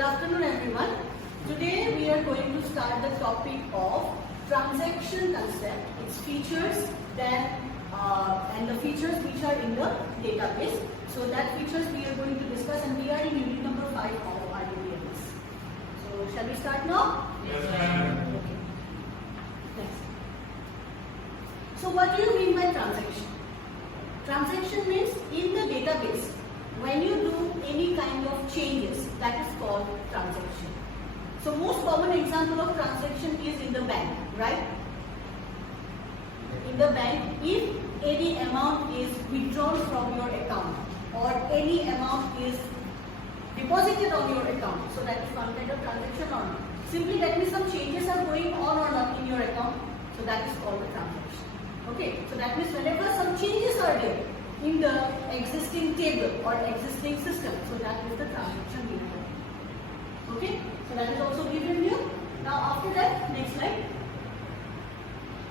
Good afternoon everyone. Today we are going to start the topic of transaction concept, its features, and the features which are in the database. So that features we are going to discuss, and we are in unit number 5 of Rdbms. So shall we start now? Yes, ma'am. Okay. Next. So what do you mean by transaction? Transaction means in the database, when you do any kind of changes, that is called transaction. So most common example of transaction is in the bank, right? In the bank, if any amount is withdrawn from your account or any amount is deposited on your account, so that is one kind of transaction or not. Simply that means some changes are going on or not in your account, so that is called a transaction. Okay, so that means whenever some changes are there in the existing table or existing system, so that is the transaction behavior. Okay, so that is also given here. Now after that, next slide.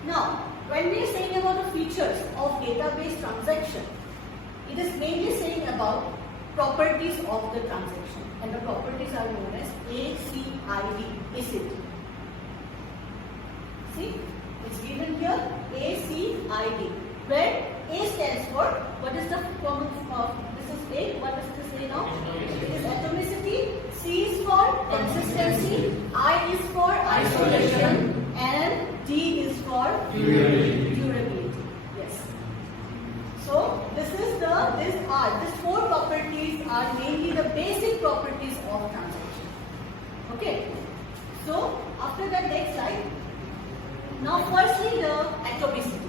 Now, when we are saying about the features of database transaction, it is mainly saying about properties of the transaction, and the properties are known as ACID, ACID. See, it's given here ACID, where A stands for, what is the form of, this is A, what does this say now? It is atomicity, C is for consistency, I is for isolation, and D is for durability. Yes. So this is these 4 properties are mainly the basic properties of transaction. Okay. So after that, next slide. Now firstly, the atomicity.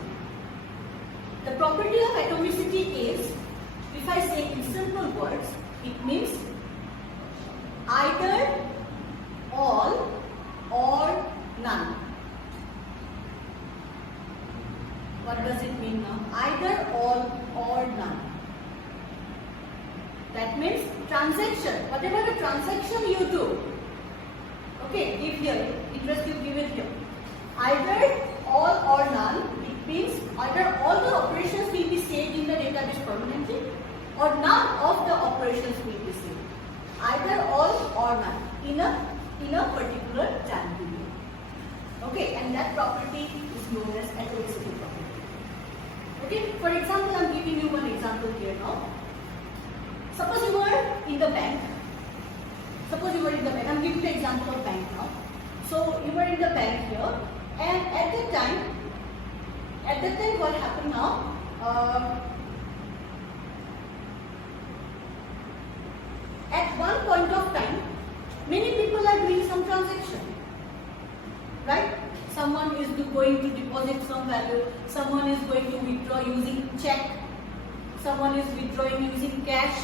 The property of atomicity is, if I say in simple words, it means either all or none. What does it mean now? Either all or none. That means transaction, whatever the transaction you do, okay, give here, interest you give it here. Either all or none, it means either all the operations will be saved in the database permanently or none of the operations will be saved. Either all or none in a particular time period. Okay, and that property is known as atomicity property. Okay, for example, I am giving you one example here now. Suppose you were in the bank. I am giving the example of bank now. So you were in the bank here, and at that time what happened now? At one point of time, many people are doing some transaction, right? Someone is going to deposit some value, someone is going to withdraw using check, someone is withdrawing using cash.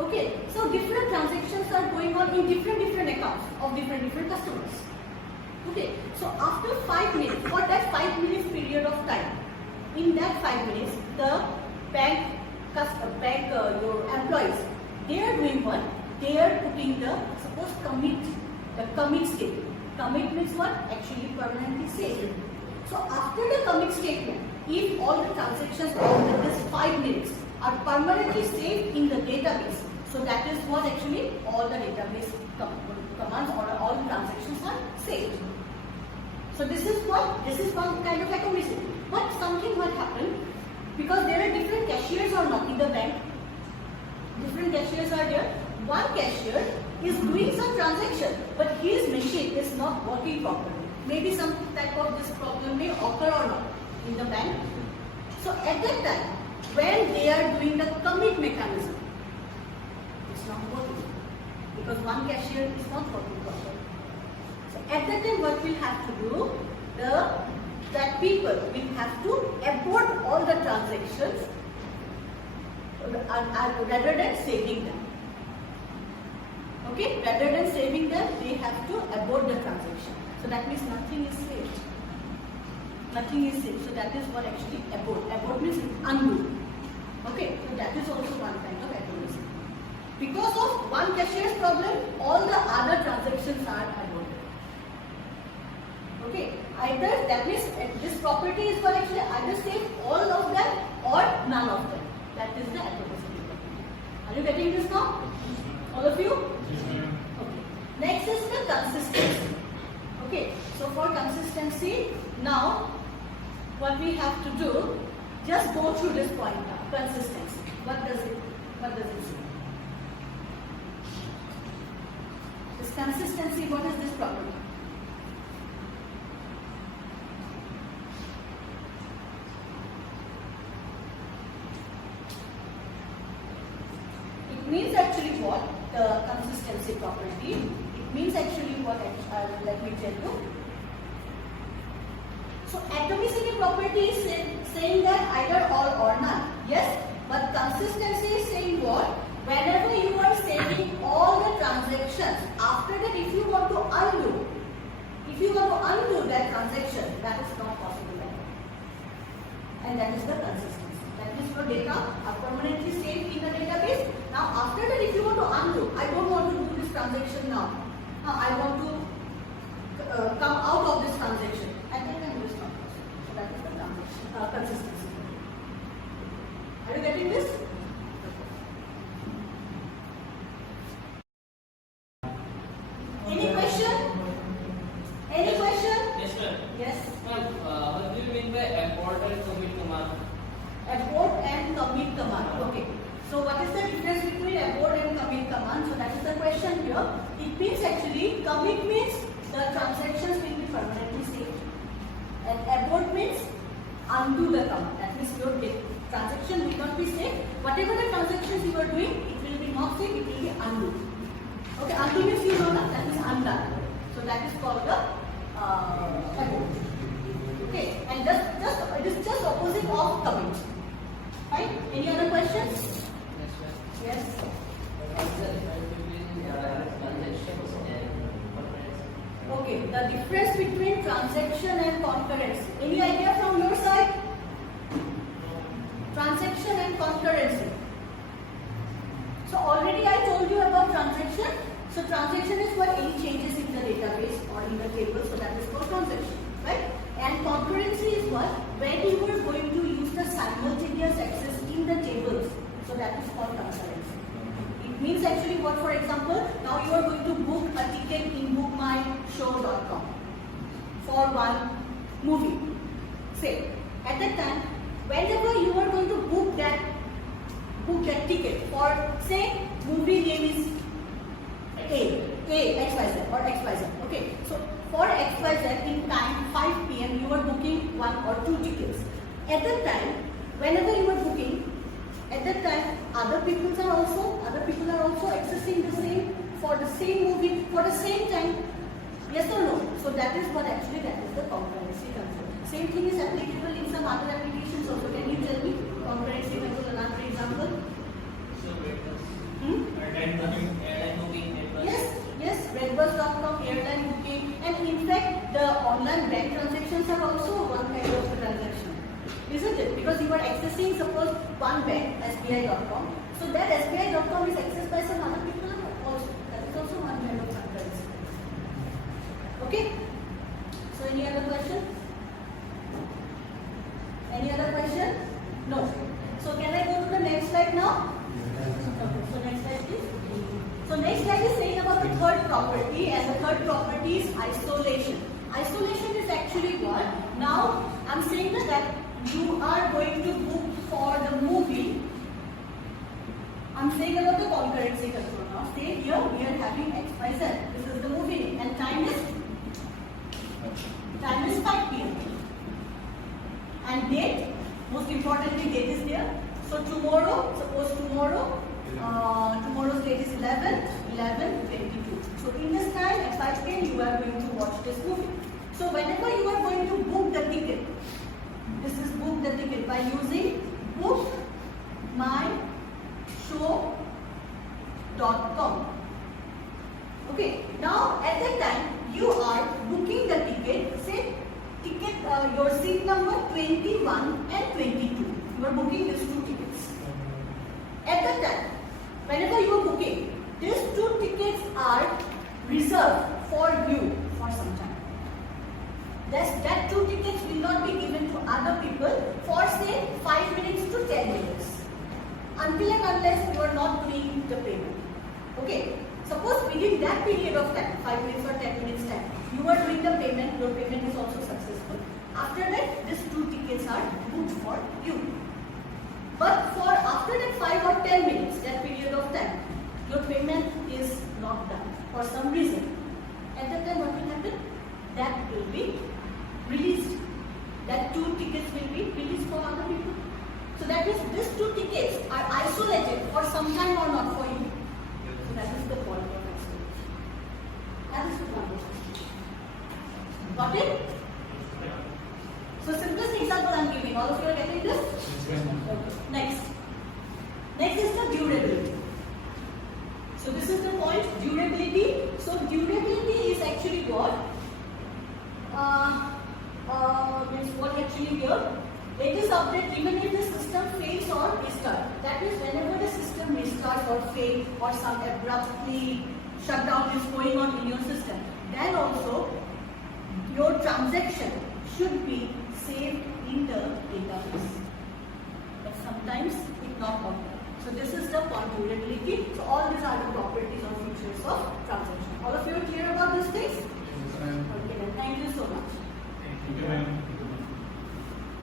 Okay, so different transactions are going on in different accounts of different customers. Okay, so after 5 minutes, for that 5 minutes period of time, in that 5 minutes, the your employees, they are doing what? They are putting the commit statement. Commit means what? Actually permanently saved. So after the commit statement, if all the transactions of this 5 minutes are permanently saved in the database, so that is what actually all the database commands or all the transactions are saved. So this is one kind of atomicity. But something what happened, because there are different cashiers or not in the bank, different cashiers are there. One cashier is doing some transaction, but his machine is not working properly. Maybe some type of this problem may occur or not in the bank. So at that time, when they are doing the commit mechanism, it's not working because one cashier is not working properly. So at that time, what we'll have to do, that people will have to abort all the transactions rather than saving them. Okay, rather than saving them, they have to abort the transaction. So that means nothing is saved. Nothing is saved. So that is what actually abort. Abort means undo. Okay, so that is also one kind of atomicity. Because of one cashier's problem, all the other transactions are aborted. Okay, either that means this property is for actually either save all of them or none of them. That is the atomicity property. Are you getting this now? All of you? Yes, ma'am. Okay. consistency. Okay, so for consistency, now what we have to do, just go through this point now. Consistency. What does it say? This consistency, what is this property? It means actually what? The consistency property. It means actually what? Let me tell you. So atomicity property is saying that either all or none. Yes, but consistency is saying what? Whenever you are saving all the transactions, after that if you want to undo that transaction, that is not possible. And that is the consistency. That means your data are permanently saved in the database. Now after that if you want to undo, I don't want to do this transaction now. I want to come out of this transaction. I think I will stop this. So that is the consistency. Are you getting this? Any question? Any question? Yes, ma'am. Yes. Ma'am, what do you mean by abort and commit command? Abort and commit command. Okay. So what is the difference between abort and commit command? So that is the question here. It means actually commit means the transactions will be permanently saved, and abort means undo the command. That means your transaction will not be saved. Whatever the transactions you are doing, it will be not saved. It will be undo. Okay, undo means you know that is undone. So that is called the abort. Okay, and it is just opposite of commit. Fine. Any other questions? Yes, ma'am. Yes. What is the difference between transactions and concurrency? Okay, the difference between transaction and concurrency. Any idea from your side? Transaction and concurrency. So already I told you about transaction. So transaction is what any changes in the database or in the table. So that is called transaction, right? And concurrency is what? When you are going to use the simultaneous access in the tables. So that is called concurrency. It means actually what, for example, now you are going to book a ticket in bookmyshow.com for one movie. Say, at that time, whenever you are going to book that ticket for, say, movie name is XYZ or XYZ. Okay, so for XYZ in time 5 p.m. you are booking 1 or 2 tickets. At that time, whenever you are booking, at that time other people are also accessing the same for the same movie for the same time. Yes or no? So that is what actually that is the concurrency control. Same thing is applicable in some other applications also. Can you tell me concurrency control another example? Airline booking. Yes, Rdbms.com, airline booking, and in fact the online bank transactions are also one kind of transaction, isn't it? Because you are accessing suppose one bank, SBI.com, so that SBI.com is accessed by some other people also. That is also one kind of concurrency. Okay? So any other question? Any other question? No. So can I go to the next slide now? Okay, so next slide please. So next slide is saying about the third property, and the third property is isolation. Isolation is actually what? Now I'm saying that you are going to book for the movie. I'm saying about the concurrency control now. Say here we are having XYZ. This is the movie name, and time is 5 p.m. And date, most importantly date is there. So tomorrow, suppose tomorrow's date is 11/22. So in this time at 5 p.m. you are going to watch this movie. So whenever you are going to book the ticket, this is book the ticket by using bookmyshow.com. Okay, now at that time you are booking the ticket, say ticket your seat number 21 and 22. You are booking these 2 tickets. At that time, whenever you are booking, these 2 tickets are reserved for you for some time. That 2 tickets will not be given to other people for say 5 minutes to 10 minutes until and unless you are not doing the payment. Okay. Suppose within that period of time, 5 minutes or 10 minutes time, you are doing the payment, your payment is also successful. After that, these 2 tickets are booked for you. But for after that 5 or 10 minutes, that period of time, your payment is not done for some reason. At that time, what will happen? That will be released. That 2 tickets will be released for other people. So that is, these 2 tickets are isolated for some time or not for you. So that is the point of isolation. That is the point of isolation. Got it? So simplest example I am giving. All of you are getting this? Okay. Next. Next is the durability. So this is the point, durability. So durability is actually what? Means what actually here? Latest update, even if the system fails or restart. That is, whenever the system restarts or fails or some abruptly shutdown is going on in your system, then also your transaction should be saved in the database. But sometimes it not possible. So this is the point, durability. So all these are the properties or features of transaction. All of you